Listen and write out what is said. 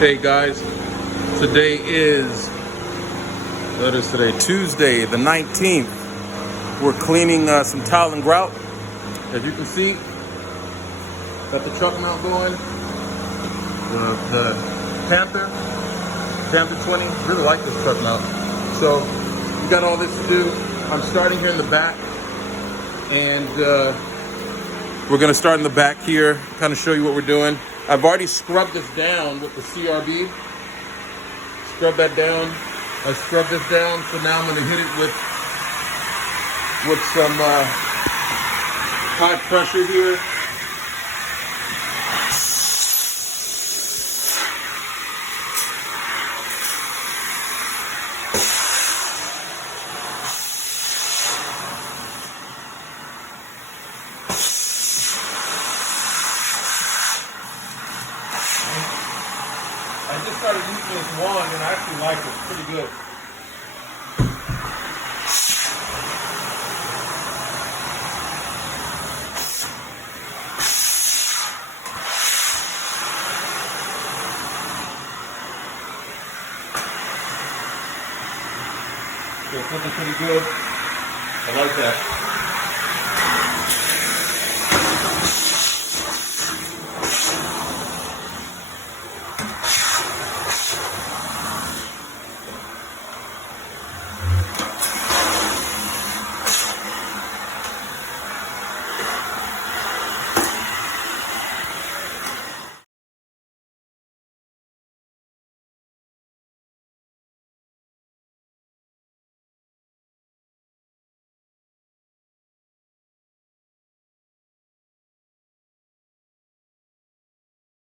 Hey guys, today is, what is today? Tuesday the 19th. We're cleaning some tile and grout. As you can see, got the truck mount going. The Panther 20. Really like this truck mount. So we got all this to do. I'm starting here in the back, and we're gonna start in the back here, kind of show you what we're doing. I've already scrubbed this down with the CRB. Scrub that down. I scrubbed this down, so now I'm gonna hit it with some high pressure here. I just started using this one and I actually like it. It's pretty good. So it's looking pretty good. I like that.